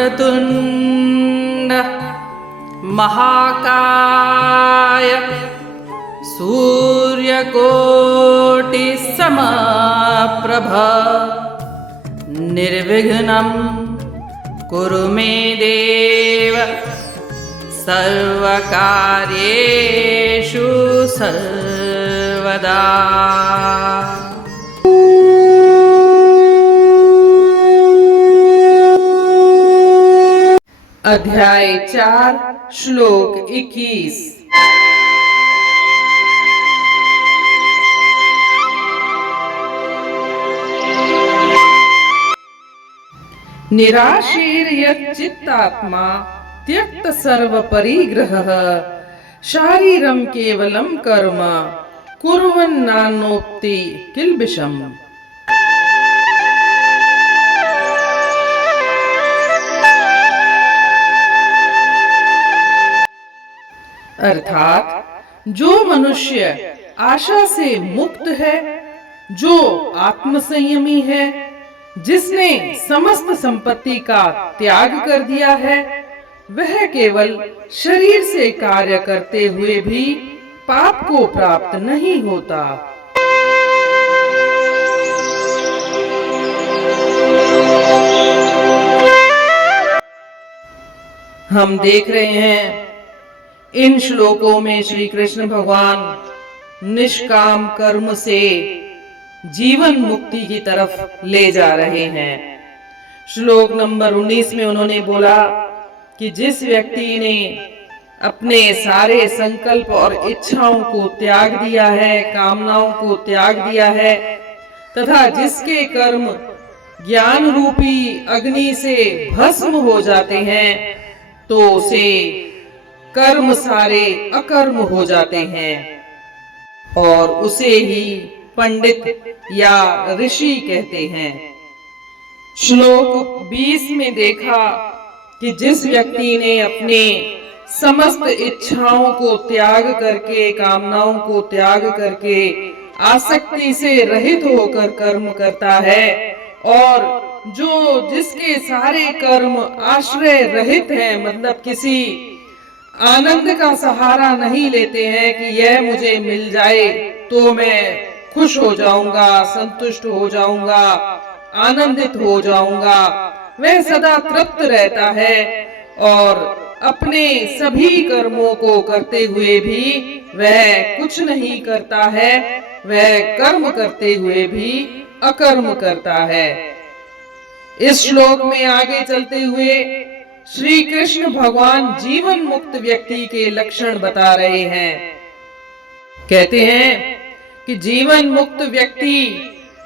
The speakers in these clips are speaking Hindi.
वक्रतुण्ड महाकाय सूर्यकोटि समप्रभ निर्विघ्नं कुरु मे देव सर्वकार्येषु सर्वदा। अध्याय 4 श्लोक 21। निराशीर्यच्चित्तात्मा त्यक्त सर्व परिग्रहः शारीरं केवलं कर्म कुर्वन्नानोप्ति किल्बिषम्। अर्थात जो मनुष्य आशा से मुक्त है, जो आत्मसंयमी है, जिसने समस्त संपत्ति का त्याग कर दिया है, वह केवल शरीर से कार्य करते हुए भी पाप को प्राप्त नहीं होता। हम देख रहे हैं इन श्लोकों में श्री कृष्ण भगवान निष्काम कर्म से जीवन मुक्ति की तरफ ले जा रहे हैं। श्लोक नंबर 19 में उन्होंने बोला कि जिस व्यक्ति ने अपने सारे संकल्प और इच्छाओं को त्याग दिया है, कामनाओं को त्याग दिया है, तथा जिसके कर्म ज्ञान रूपी अग्नि से भस्म हो जाते हैं, तो उसे कर्म सारे अकर्म हो जाते हैं और उसे ही पंडित या ऋषि कहते हैं। श्लोक 20 में देखा कि जिस व्यक्ति ने अपने समस्त इच्छाओं को त्याग करके, कामनाओं को त्याग करके आसक्ति से रहित होकर कर्म करता है, और जो जिसके सारे कर्म आश्रय रहित हैं, मतलब किसी आनंद का सहारा नहीं लेते हैं कि यह मुझे मिल जाए तो मैं खुश हो जाऊंगा, संतुष्ट हो जाऊंगा, आनंदित हो जाऊंगा, वह सदा तृप्त रहता है और अपने सभी कर्मों को करते हुए भी वह कुछ नहीं करता है, वह कर्म करते हुए भी अकर्म करता है। इस श्लोक में आगे चलते हुए श्री कृष्ण भगवान जीवन मुक्त व्यक्ति के लक्षण बता रहे हैं। कहते हैं कि जीवन मुक्त व्यक्ति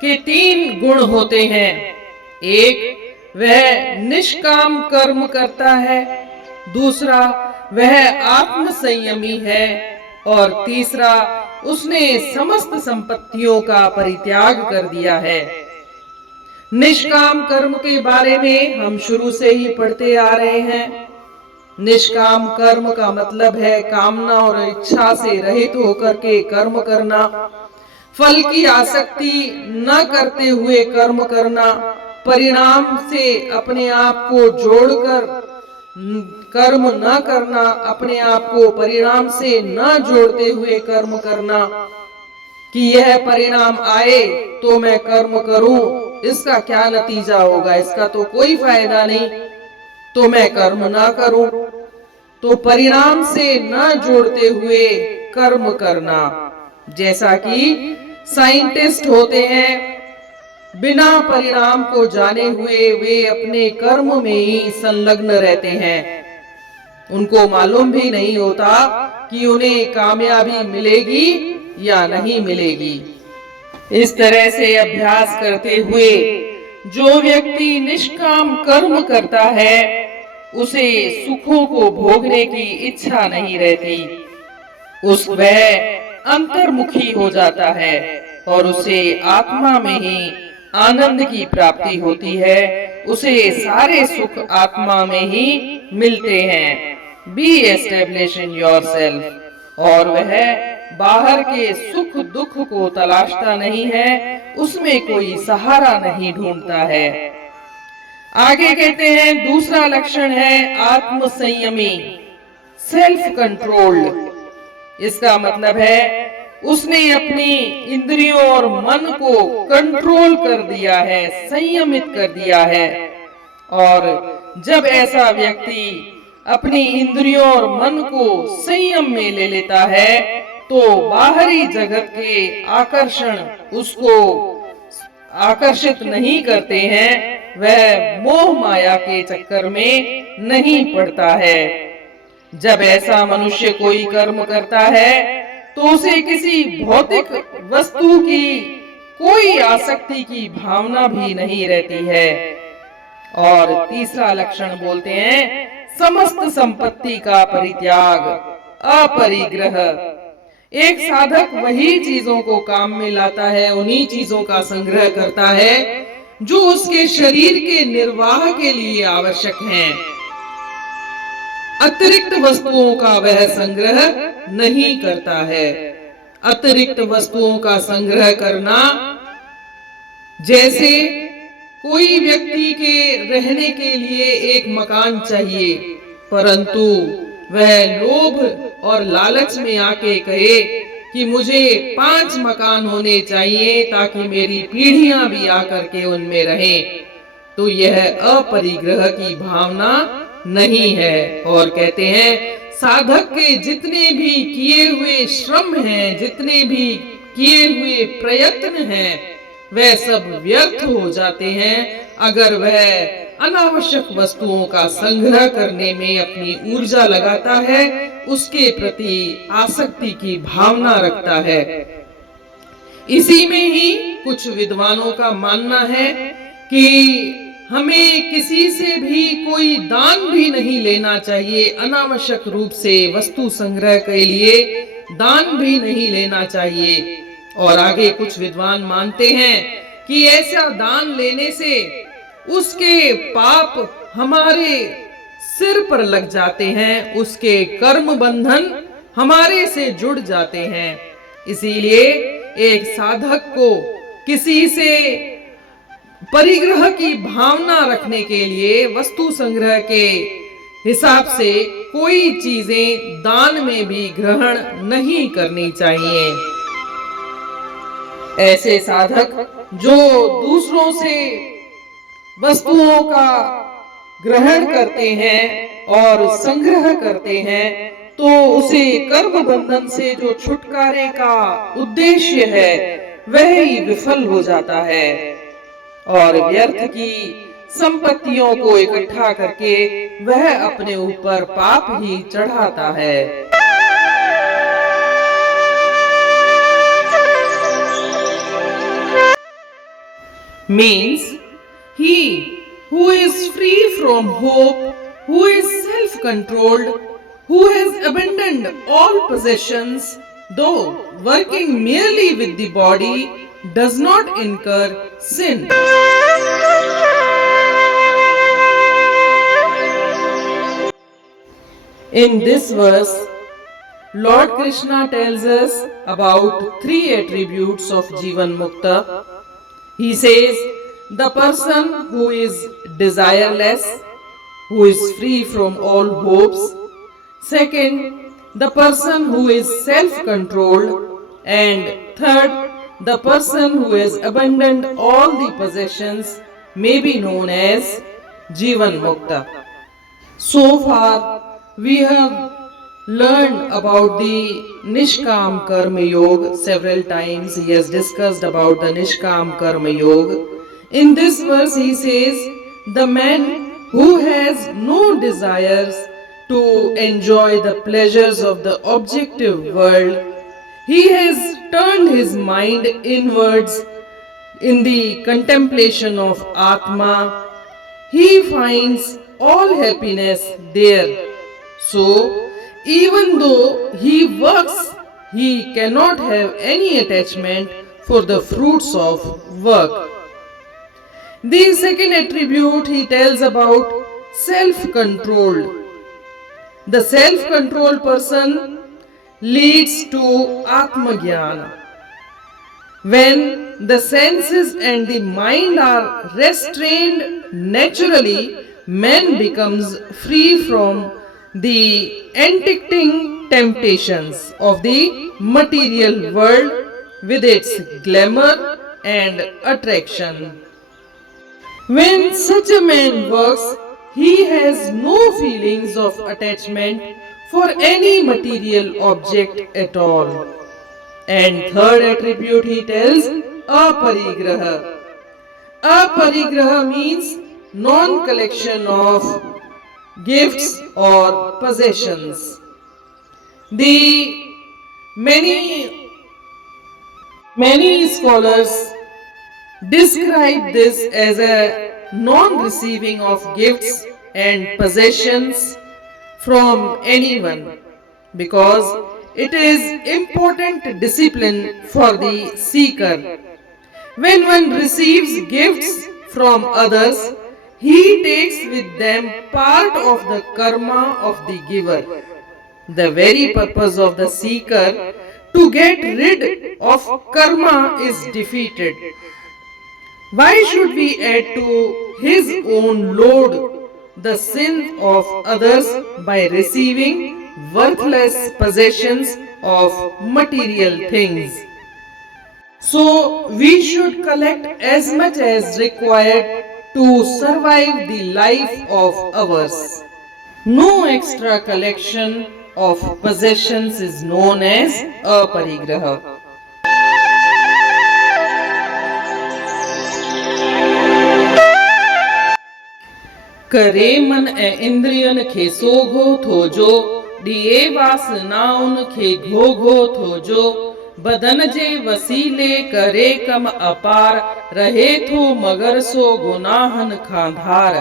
के 3 गुण होते हैं। एक, वह निष्काम कर्म करता है, दूसरा वह आत्म संयमी है, और तीसरा उसने समस्त संपत्तियों का परित्याग कर दिया है। निष्काम कर्म के बारे में हम शुरू से ही पढ़ते आ रहे हैं। निष्काम कर्म का मतलब है कामना और इच्छा से रहित होकर के कर्म करना, फल की आसक्ति न करते हुए कर्म करना, परिणाम से अपने आप को जोड़कर कर्म न करना, अपने आप को परिणाम से न जोड़ते हुए कर्म करना कि यह परिणाम आए तो मैं कर्म करूं, इसका क्या नतीजा होगा, इसका तो कोई फायदा नहीं, तो मैं कर्म ना करूं। तो परिणाम से न जोड़ते हुए कर्म करना, जैसा कि साइंटिस्ट होते हैं, बिना परिणाम को जाने हुए वे अपने कर्म में ही संलग्न रहते हैं। उनको मालूम भी नहीं होता कि उन्हें कामयाबी मिलेगी या नहीं मिलेगी। इस तरह से अभ्यास करते हुए जो व्यक्ति निष्काम कर्म करता है, उसे सुखों को भोगने की इच्छा नहीं रहती, वह अंतर्मुखी हो जाता है और उसे आत्मा में ही आनंद की प्राप्ति होती है, उसे सारे सुख आत्मा में ही मिलते हैं। B establish in yourself. और वह बाहर के सुख दुख को तलाशता नहीं है, उसमें कोई सहारा नहीं ढूंढता है। आगे कहते हैं दूसरा लक्षण है आत्म संयमी, सेल्फ कंट्रोल्ड। इसका मतलब है उसने अपनी इंद्रियों और मन को कंट्रोल कर दिया है, संयमित कर दिया है। और जब ऐसा व्यक्ति अपनी इंद्रियों और मन को संयम में ले लेता है तो बाहरी जगत के आकर्षण उसको आकर्षित नहीं करते हैं, वह मोह माया के चक्कर में नहीं पड़ता है। जब ऐसा मनुष्य कोई कर्म करता है तो उसे किसी भौतिक वस्तु की कोई आसक्ति की भावना भी नहीं रहती है। और तीसरा लक्षण बोलते हैं समस्त संपत्ति का परित्याग, अपरिग्रह। एक साधक वही चीजों को काम में लाता है, उन्हीं चीजों का संग्रह करता है जो उसके शरीर के निर्वाह के लिए आवश्यक हैं। अतिरिक्त वस्तुओं का वह संग्रह नहीं करता है। अतिरिक्त वस्तुओं का संग्रह करना जैसे कोई व्यक्ति के रहने के लिए एक मकान चाहिए, परंतु वह लोभ और लालच में आके कहे कि मुझे 5 मकान होने चाहिए ताकि मेरी पीढ़ियां भी आकर के उनमें रहें, तो यह अपरिग्रह की भावना नहीं है। और कहते हैं साधक के जितने भी किए हुए श्रम हैं, जितने भी किए हुए प्रयत्न हैं, वह सब व्यर्थ हो जाते हैं अगर वह अनावश्यक वस्तुओं का संग्रह करने में अपनी ऊर्जा लगाता है, उसके प्रति आसक्ति की भावना रखता है। इसी में ही कुछ विद्वानों का मानना है कि हमें किसी से भी कोई दान भी नहीं लेना चाहिए, अनावश्यक रूप से वस्तु संग्रह के लिए दान भी नहीं लेना चाहिए। और आगे कुछ विद्वान मानते हैं कि ऐसा दान लेने से उसके पाप हमारे सिर पर लग जाते हैं, उसके कर्म बंधन हमारे से जुड़ जाते हैं। इसीलिए एक साधक को किसी से परिग्रह की भावना रखने के लिए वस्तु संग्रह के हिसाब से कोई चीजें दान में भी ग्रहण नहीं करनी चाहिए। ऐसे साधक जो दूसरों से वस्तुओं का ग्रहण करते हैं और संग्रह करते हैं, तो उसे कर्म बंधन से जो छुटकारे का उद्देश्य है वह ही विफल हो जाता है और व्यर्थ की संपत्तियों को इकट्ठा करके वह अपने ऊपर पाप ही चढ़ाता है। Means he who is free from hope, who is self-controlled, who has abandoned all possessions, though working merely with the body, does not incur sin. In this verse, Lord Krishna tells us about 3 attributes of Jivan Mukta. He says, the person who is desireless, who is free from all hopes. Second, the person who is self-controlled. And third, the person who has abandoned all the possessions may be known as Jivan Mukta. So far, we have learned about the Nishkam Karma Yoga. Several times he has discussed about the Nishkam Karma Yoga. In this verse he says, the man who has no desires to enjoy the pleasures of the objective world, he has turned his mind inwards in the contemplation of Atma. He finds all happiness there. So, even though he works, he cannot have any attachment for the fruits of work. The second attribute he tells about self-control. The self-controlled person leads to Atma Jnana. When the senses and the mind are restrained naturally, man becomes free from the enticing temptations of the material world with its glamour and attraction. When such a man works, he has no feelings of attachment for any material object at all. And third attribute he tells, aparigraha. Aparigraha means non-collection of gifts or possessions. The many scholars describe this as a non-receiving of gifts and possessions from anyone because it is important discipline for the seeker. When one receives gifts from others, he takes with them part of the karma of the giver. The very purpose of the seeker to get rid of karma is defeated. Why should we add to his own load the sin of others by receiving worthless possessions of material things? So we should collect as much as required to survive the life of ours. No extra collection of possessions is known as aparigraha. करे मन ऐं इंद्रियन खे सोघो थो जो ॾिए वासनाउन खे घोघो थो जो बदन जे वसीले करे कम अपार रहे थो मगर सो गुनाहन खां धार।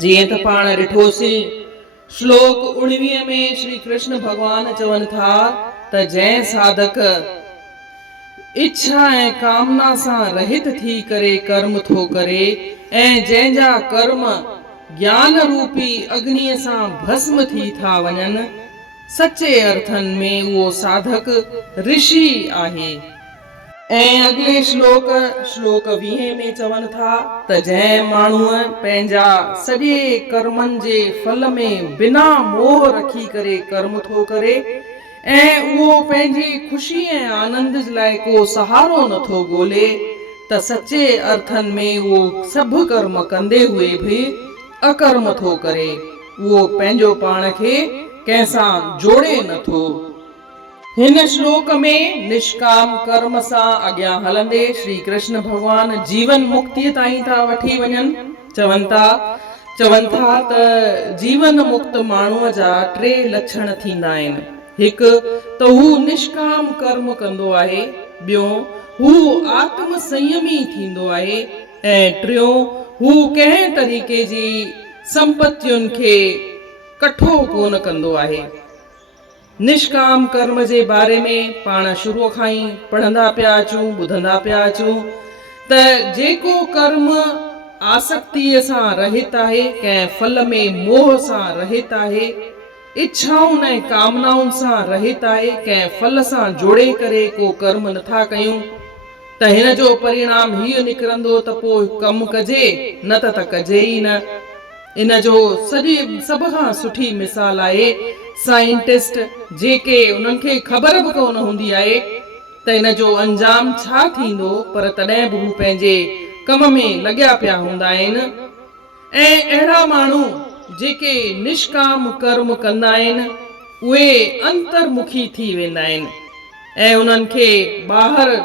जीअं त पाण ॾिठोसीं श्लोक 19 में श्री कृष्ण भगवान चवनि था त जंहिं साधक इच्छा ऐं कामना सां रहित थी करे कर्म थो करे ऐं जंहिंजा कर्म ज्ञान रूपी अग्नीअ सां भस्म थी था वञनि, सचे अर्थनि में उहो साधक ऋषि आहे। ऐं अॻिले श्लोक 20 में चवनि था त जंहिं माण्हूअ पंहिंजा सॼे कर्मनि जे फल में बिना मोह रखी करे कर्म थो करे ऐं उहो पंहिंजी ख़ुशी ऐं आनंद लाइ को सहारो नथो ॻोल्हे त सचे अर्थनि में उहो सभु कर्म कंदे हुए बि अकर्म थो करे। उहो पंहिंजो पाण खे कंहिंसां जोड़े नथो। हिन श्लोक में निष्काम कर्म सां अॻियां हलंदे श्री कृष्ण भगवान जीवन मुक्तिअ ताईं था वठी वञनि। चवनि था त जीवन मुक्त माण्हूअ जा 3 लक्षण थींदा आहिनि। हिकु त हू निष्काम कर्म कंदो आहे, ॿियो हू आत्म संयमी थींदो आहे ऐं टियों हू कंहिं तरीक़े जी संपत्तियुनि खे कठो कोन कंदो आहे। निष्काम कर्म जे बारे में पाण शुरू खां ई पढ़ंदा पिया अचूं, ॿुधंदा पिया अचूं त जेको कर्म आसक्तिअ सां रहित आहे, कंहिं फल में मोह सां रहित आहे, इच्छाउनि ऐं कामनाउनि सां रहित आहे, कंहिं फल सां जोड़े करे को कर्म नथा कयूं त हिन जो परिणाम हीअ निकिरंदो त पोइ कमु कजे न त कजे ई न। इन जो सभ खां सुठी मिसाल आहे साइंटिस्ट जेके उन्हनि खे ख़बर बि कोन हूंदी आहे त इन जो अंजाम छा थींदो, पर तॾहिं बि हू पंहिंजे कम में लॻिया पिया हूंदा आहिनि। ऐं अहिड़ा माण्हू जेके निष्काम कर्म कंदा आहिनि उहे अंतर्मुखी थी वेंदा आहिनि ऐं उन्हनि खे ॿाहिरि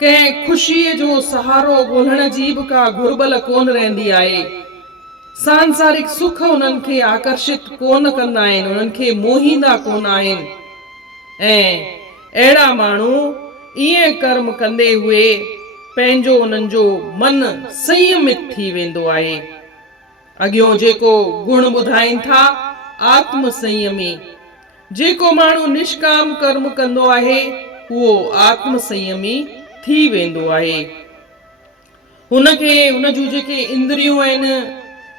कंहिं ख़ुशीअ जो सहारो ॻोल्हण जी बि का घुर्बल कोन रहंदी आहे। सांसारिक सुख उन्हनि खे आकर्षित कोन कंदा आहिनि, उन्हनि खे मोहींदा कोन आहिनि। ऐं अहिड़ा माण्हू ईअं कर्म कंदे हुए पंहिंजो उन्हनि जो मन संयमित थी वेंदो आहे। अॻियों जेको गुण ॿुधाइनि था आत्म संयमी, जेको माण्हू निष्काम कर्म कंदो आहे उहो आत्म संयमी थी वेंदो आहे। हुनखे हुन जूं जेके इंद्रियूं आहिनि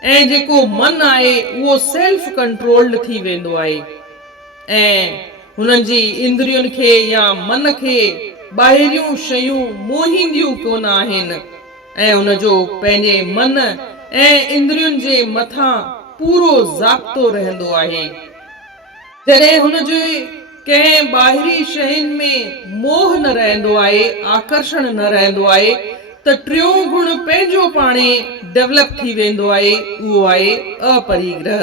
ऐं जेको मन आहे उहो सेल्फ कंट्रोल्ड थी वेंदो आहे ऐं हुननि जी इंद्रियुनि खे या मन खे ॿाहिरियूं शयूं मोहींदियूं कोन आहिनि ऐं हुनजो पंहिंजे मन ऐं इंद्रियुनि जे मथां पूरो ज़ाब्तो रहंदो आहे। जॾहिं हुनजे कंहिं ॿाहिरी शयुनि में मोह न रहंदो आहे, आकर्षण न रहंदो आहे, त टियों गुण पंहिंजो पाणे डेवलप थी वेंदो आहे, उहो आहे अपरिग्रह।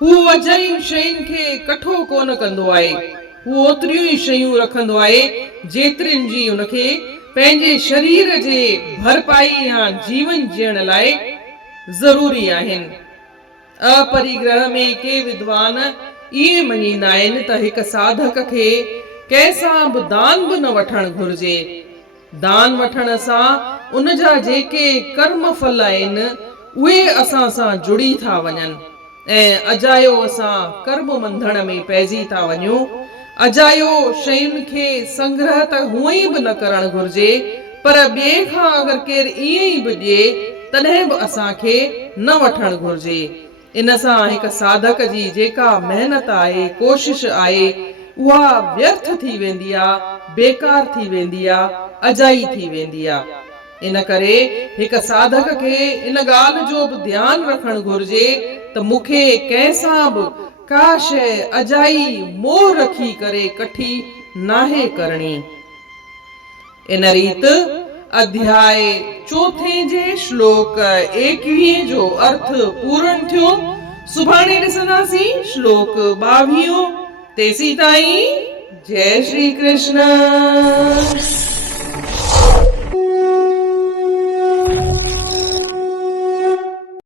हू अजाइन शयुनि खे कठो कोन कंदो आहे, हू ओतिरियूं ई शयूं रखंदो आहे जेतिरियुनि जी हुनखे पंहिंजे शरीर जे भरपाई या जीवन जीअण लाइ ज़रूरी आहिनि। अपरिग्रह में के विद्वान इहे मञींदा आहिनि त हिकु साधक खे कंहिंसां बि दान बि न वठणु घुर्जे। दान वठण सां उन जा जेके कर्म फल आहिनि उहे असां सां जुड़ी था वञनि ऐं अजायो असां कर्म बंधन में पइजी था वञूं। अजायो शयुनि खे संग्रह त हूअं ई बि न करणु घुर्जे, पर ॿिए खां अगरि केरु ईअं ई बि ॾिए तॾहिं बि असांखे न वठणु घुर्जे। इन सां हिकु साधक जी जेका महिनत आहे, कोशिश आहे, उहा व्यर्थ थी वेंदी आहे, बेकार थी वेंदी आहे, अजाई थी वेंदी आहे। इन करे हिकु साधक खे इन ॻाल्हि जो बि ध्यानु रखणु घुर्जे त मूंखे कंहिंसां बि का शइ अजाई मोह रखी करे कठी नाहे करणी। इन रीत अध्याय 4 जे श्लोक 21 जो अर्थ पूर्ण थियो। सुभाणे ॾिसंदासीं श्लोक 22। तेसी ताईं जय श्री कृष्ण।